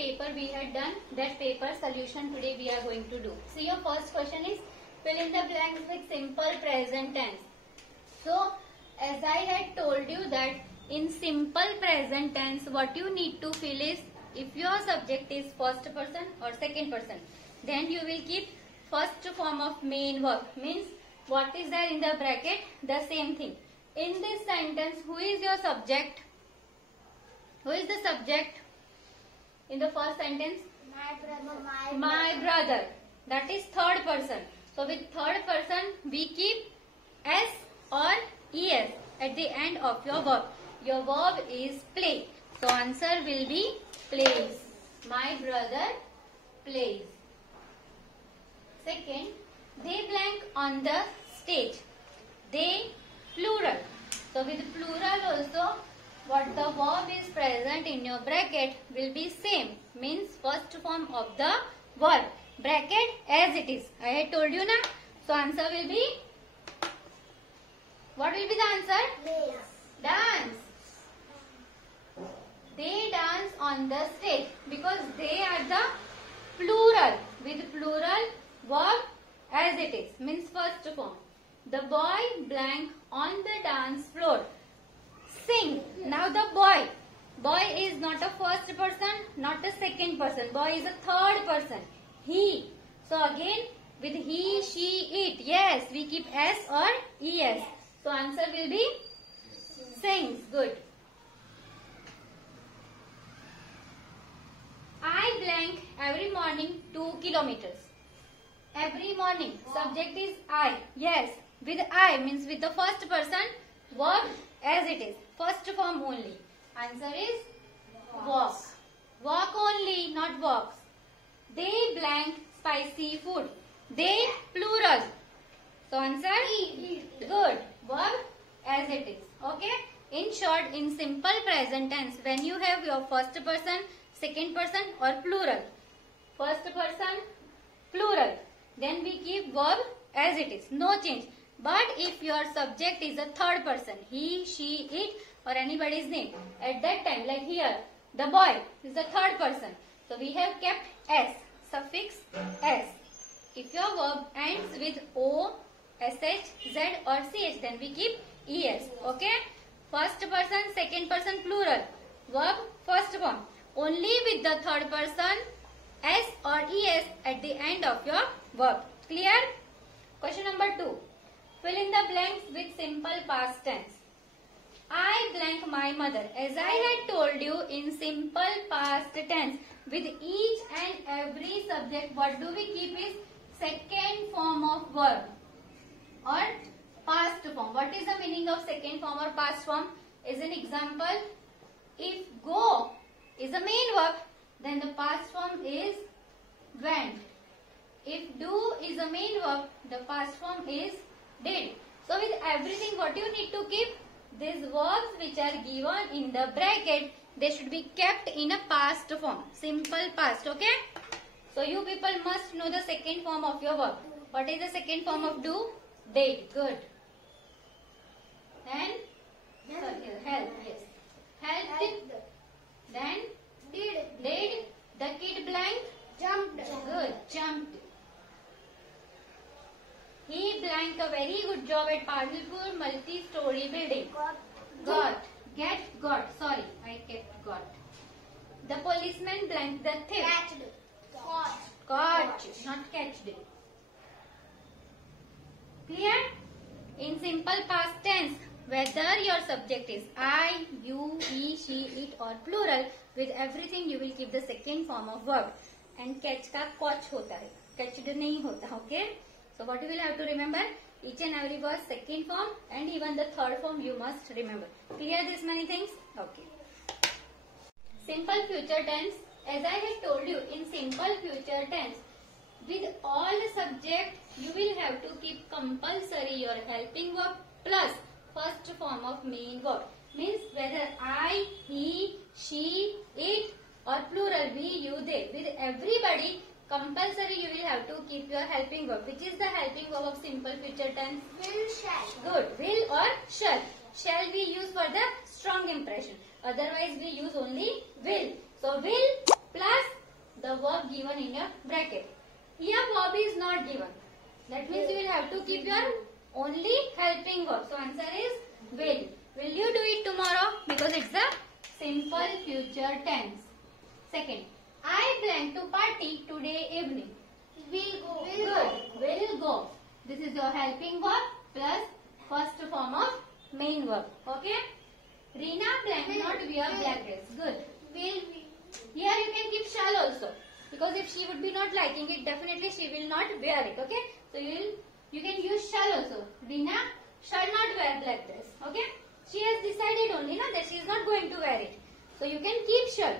paper we had done, that paper solution today we are going to do. See, your first question is fill in the blanks with simple present tense. So as I had told you that in simple present tense what you need to fill is, if your subject is first person or second person, then you will keep first form of main verb. Means what is there in the bracket? The same thing. In this sentence, who is your subject? Who is the subject in the first sentence? My brother. That is third person. So with third person, we keep S or ES at the end of your verb. Your verb is play. So answer will be plays. My brother plays. Second, they blank on the stage. They plural. So with plural also, what the verb is present in your bracket will be same. Means first form of the verb. Bracket as it is. I had told you na. So answer will be, what will be the answer? Dance. They dance on the stage because they are the plural. With plural verb as it is. Means first form. The boy blank on the dance floor. Sing. Now the boy. Boy is not a first person, not a second person. Boy is a third person. He. So again with he, she, it. Yes, we keep S or ES. So answer will be sings. Good. I blank every morning 2 kilometers. Every morning. Subject is I. Yes. With I means with the first person, verb as it is. First form only. Answer is walk. Walk only, not walks. They blank spicy food. They plural. So answer eat. Good. Verb as it is. Okay. In short, in simple present tense, when you have your first person, second person or plural. First person, plural. Then we keep verb as it is. No change. But if your subject is a third person, he, she, it or anybody's name, at that time, like here, the boy is the third person. So we have kept S, suffix S. If your verb ends with O, SH, Z or CH, then we keep ES. Okay? First person, second person, plural. Verb, first form. Only with the third person, S or ES at the end of your verb. Clear? Question number 2. Fill in the blanks with simple past tense. I blank my mother. As I had told you, in simple past tense, with each and every subject, what do we keep is second form of verb or past form. What is the meaning of second form or past form? As an example, if go is a main verb, then the past form is went. If do is a main verb, the past form is did. So with everything, what you need to keep? These verbs which are given in the bracket, they should be kept in a past form. Simple past, okay? So you people must know the second form of your verb. What is the second form of do? Did. Good. Then help. Yes. Helped. Then did. The kid blank jumped. Good. Jumped. He blank a very good job at Padalpur multi-story building. Got. Sorry, I kept got. The policeman blank the thief. Caught. Not catched. Clear? In simple past tense, whether your subject is I, you, he, she, it or plural, with everything you will keep the second form of verb. And catch का caught होता है. Catched नहीं होता. Okay? So what you will have to remember? Each and every word second form and even the third form you must remember. Clear this many things? Okay. Simple future tense. As I had told you, in simple future tense, with all the subject you will have to keep compulsory your helping verb plus first form of main verb. Means whether I, he, she, it or plural we, you, they. With everybody, compulsory you will have to keep your helping verb. Which is the helping verb of simple future tense? Will, shall. Good. Will or shall. Shall we use for the strong impression. Otherwise we use only will. So will plus the verb given in your bracket. Here verb is not given. That means you will have to keep your only helping verb. So answer is will. Will you do it tomorrow? Because it's a simple future tense. Second, I plan to party today evening. Will go. Good. Will go. This is your helping verb plus first form of main verb. Okay? Reena planned not wear black dress. Good. Will. Here you can keep shall also. Because if she would be not liking it, definitely she will not wear it. Okay? So you can use shall also. Reena shall not wear black dress. Okay? She has decided only that she is not going to wear it. So you can keep shall.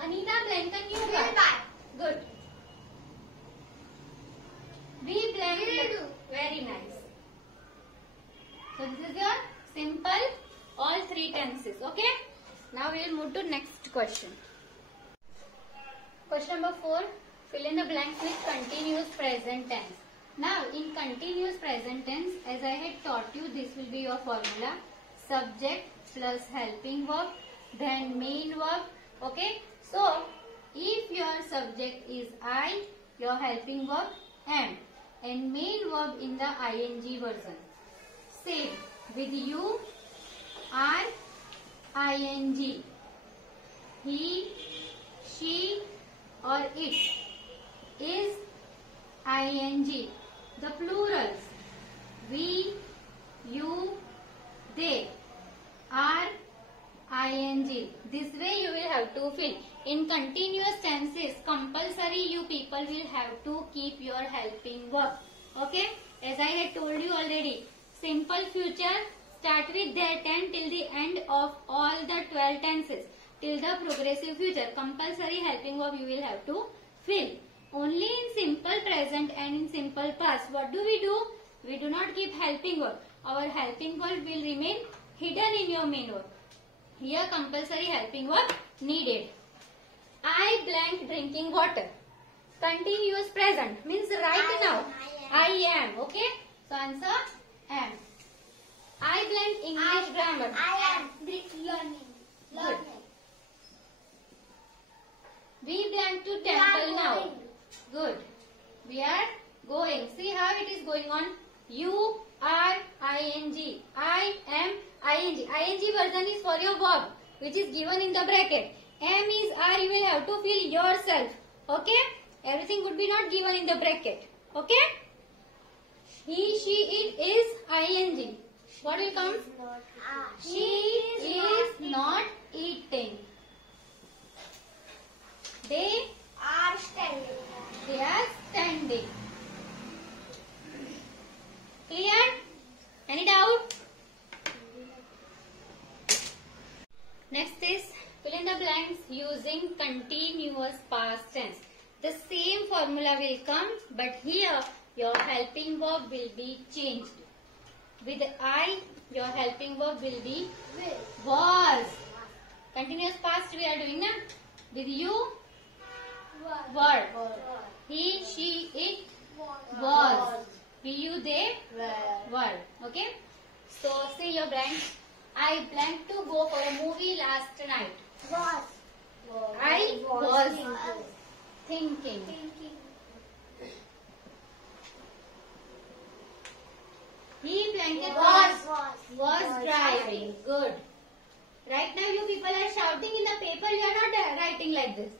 Anita planned a new car. Will buy. Good. We planned. Will do. Very nice. So this is your simple all three tenses. Okay? Now we will move to next question. Question number 4. Fill in the blanks with continuous present tense. Now in continuous present tense, as I had taught you, this will be your formula. Subject plus helping verb, then main verb. Okay? So if your subject is I, your helping verb am, and main verb in the ing version. Same with you are ing. He, she or it is ing. The plurals we, you, they are ing. This way you will have to fill. In continuous tenses, compulsory you people will have to keep your helping verb. Okay? As I had told you already, simple future start with that and till the end of all the 12 tenses. Till the progressive future, compulsory helping verb you will have to fill. Only in simple present and in simple past, what do? We do not keep helping verb. Our helping verb will remain hidden in your main verb. Here compulsory helping verb needed. I blank drinking water. Continuous present means right now. I am. Okay? So answer am. I blank English grammar. I am learning. Good. We blank to temple now. Good. We are going. See how it is going on. You are ing. I am ing. Ing version is for your verb, which is given in the bracket. Am is are. You will have to fill yourself. Okay? Everything would be not given in the bracket. Okay? He, she, it is ing. What will come? She is not eating. They are standing. They are standing. Clear? Any doubt? Next is fill in the blanks using continuous past tense. The same formula will come, but here your helping verb will be changed. With I, your helping verb will be was. Continuous past we are doing now. With you, were. He, she, it was. We, you, they were. Okay. So see your blank. I planned to go for a movie last night. I was thinking. He blanket was driving. Good. Right now you people are shouting in the paper. You are not writing like this.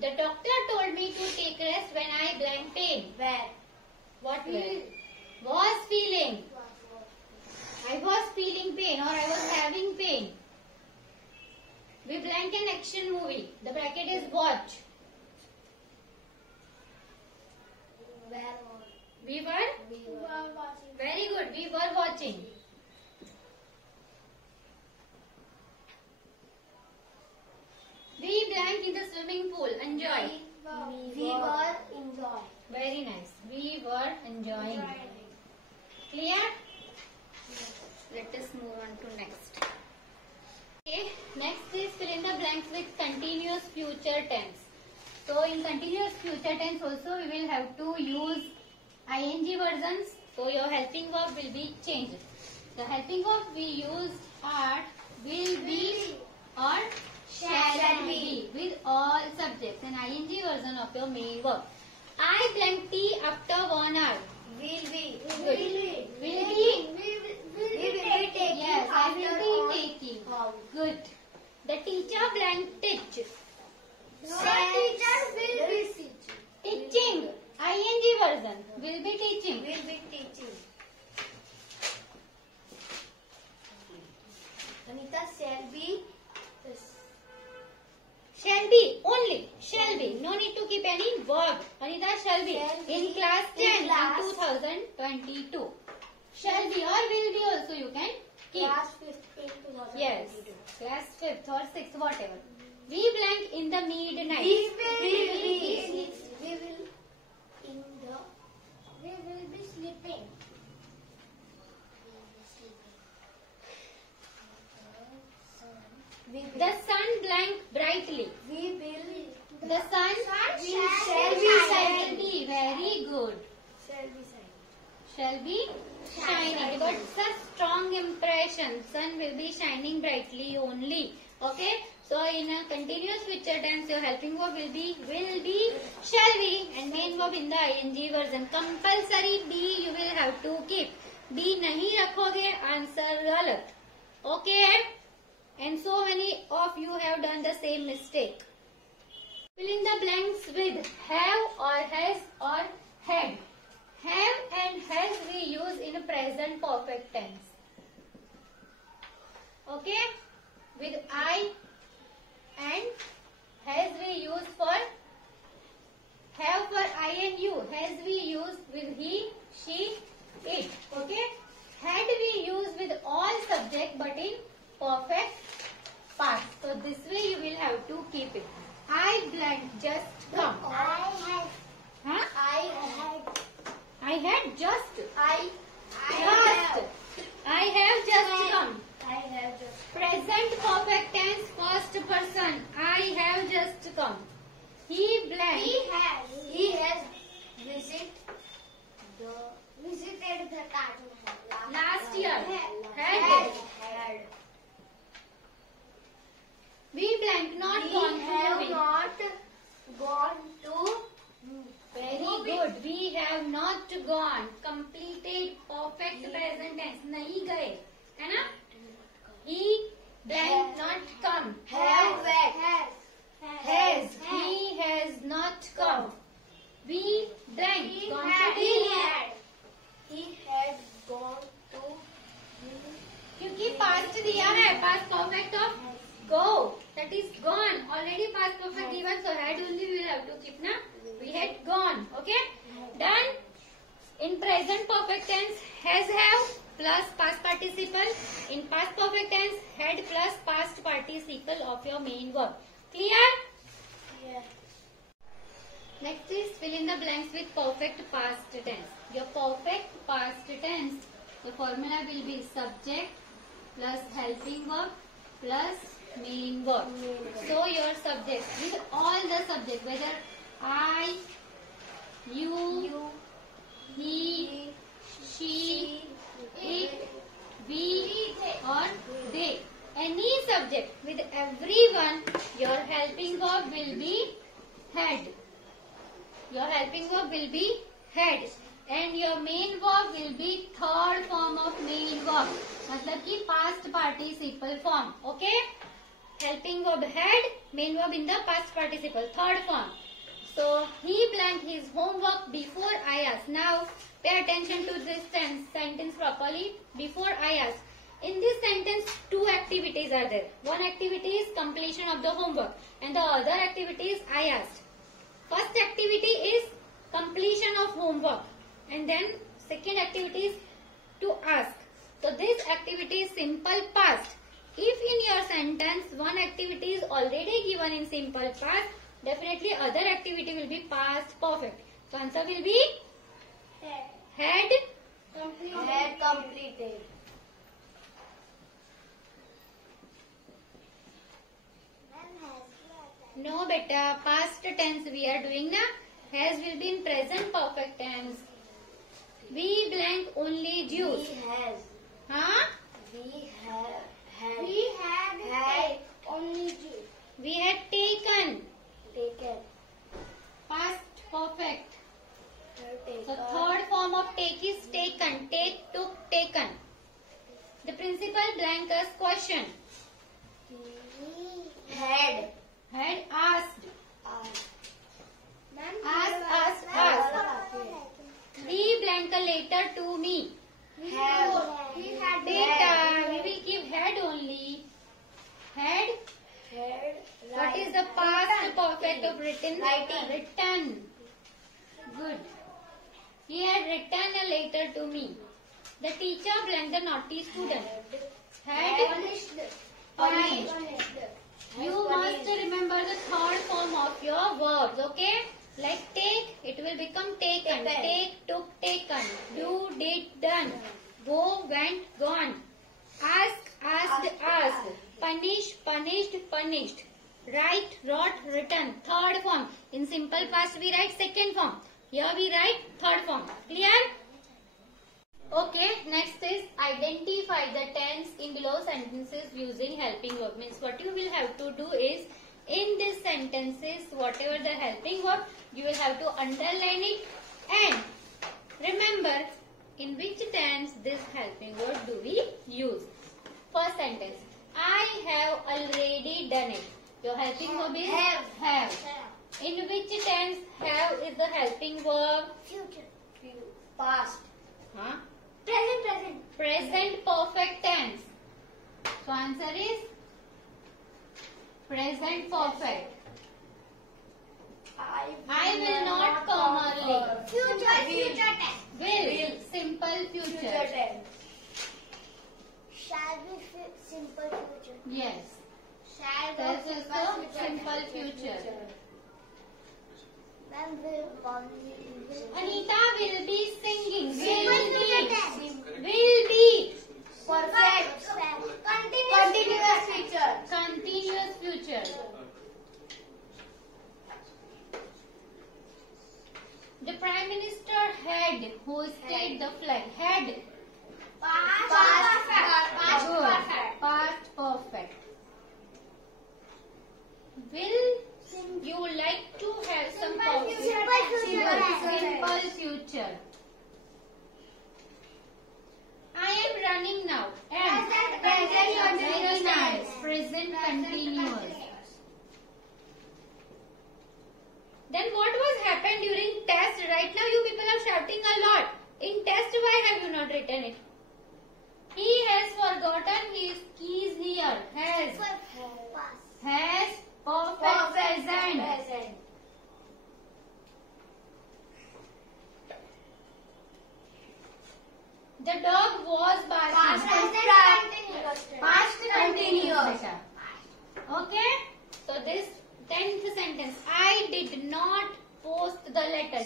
The doctor told me to take rest when I blank pain. Where? What will? Was feeling. I was feeling pain or I was having pain. We blank an action movie. The bracket is watch. We were? Very good. We were watching. We blank in the swimming pool. Enjoy. We were enjoying. Very nice. We were enjoying. Clear? Let us move on to next. Okay. Next is fill in the blanks with continuous future tense. So in continuous future tense also we will have to use ing versions. So your helping verb will be changed. The helping verb we use are will be or shall be with all subjects, an ing version of your main verb. I blank tea after 1 hour. Will be. Good. Will be taking. Yes, I will be taking. How? Good. The teacher blank teach. No, teacher will be teaching. Teaching. ing version. Will be teaching. Will be teaching. Anita shall be. Shall be only. Shall be. No need to keep any verb. Anita shall be. Shall be In class 10 in class in 2022. Shall be or will be also you can keep. Class 15 2022. Yes. Class 5th or 6th whatever. We blank in the midnight. We will be sleeping. The sun blank brightly. We will. The sun shall shall be very good. Shall be silent. Shall be shining. But such strong impression. Sun will be shining brightly only. Okay. So in a continuous future tense, your helping verb will be, shall be, and main verb in the ing version. Compulsory be you will have to keep. Be nahi rakhoge, answer galat. Okay. And so many of you have done the same mistake. Fill in the blanks with have or has or had. Have and has we use in present perfect tense. Okay? With I and has we use for have for I and you. Has we use with he, she, it. Okay? Had we use with all subject but in perfect past. So this way you will have to keep it. I blank just come. Huh? I had just. I have just come. Present perfect tense first person. I have just come. He blank. He has visited the Taj Mahal Last year. Had. We blank not We gone to have movie. not gone to. Very good. We have not gone. Completed perfect present tense. नहीं गए, है ना? He blank not come. Has. Has. He has not come. We blank gone to Delhi. He had gone to. क्योंकि past दिया है, past perfect of go. That is gone. Already past perfect given, so had only we will have to keep na. We had gone. Okay? Done. In present perfect tense, has have plus past participle. In past perfect tense, had plus past participle of your main verb. Clear? Yeah. Next is fill in the blanks with perfect past tense. Your perfect past tense, the formula will be subject plus helping verb plus main verb. So your subject with all the subject, whether I, you, he, she, it, we or they. Any subject with everyone, your helping verb will be had. Your helping verb will be had. And your main verb will be third form of main verb. मतलब कि past participle form. Okay? Helping verb had, main verb in the past participle, third form. So he blanked his homework before I asked. Now pay attention to this sentence properly. Before I asked. In this sentence, two activities are there. One activity is completion of the homework and the other activity is I asked. First activity is completion of homework and then second activity is to ask. So this activity is simple past. If in your sentence one activity is already given in simple past, definitely other activity will be past perfect. So answer will be had completed. No beta, past tense we are doing na. Has will be in present perfect tense. We blank only juice. He has. Huh? We had only juice. We had taken. Taken. Past perfect. Taken. So third form of take is taken. Take, took, taken. The principal blank us question. Had. Had asked. Asked. Three blank a letter to me. Have. Data. We will give had only. Had. Had. What is the past perfect of written? Writing. Written. Good. He had written a letter to me. The teacher blanked the naughty student. Had punished. You must remember the third form of your verbs, okay? Like take, it will become taken. Take, took, taken. Do, did, done. Go, went, gone. Ask, asked, asked. Punish, punished, punished. Write, wrote, written. Third form. In simple past we write second form. Here we write third form. Clear? Okay, next is identify the tense in below sentences using helping verb. Means what you will have to do is, in these sentences, whatever the helping verb, you will have to underline it and remember in which tense this helping word do we use. First sentence, I have already done it. Your helping verb is have. In which tense have is the helping verb? Future. Past. Huh? Present. Present perfect tense. So answer is present perfect. I will not come early. Future tense. Will. Simple future. tense. Shall be simple future. Yes. Shall This is the simple future. When will Anita will be singing. Simple Will be. Perfect. Continuous future. Continuous future. The Prime Minister had hoisted the flag. Had. Past Good. perfect. Past perfect. Will you like to have some coffee? Simple future. I am running now. Am. Very nice. Present continuous. Then what was happened during test? Right now you people are shouting a lot. In test, why have you not written it? He has forgotten his keys here. Has. Perfect present. The dog was barking. Past continuous. Okay. So this 10th sentence. I did not post the letter.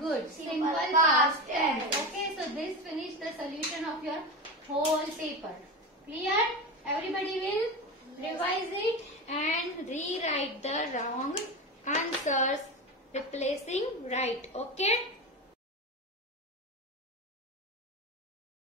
Good. Simple past tense. Okay. So this finished the solution of your whole paper. Clear? Everybody will revise it and rewrite the wrong answers replacing right. Okay.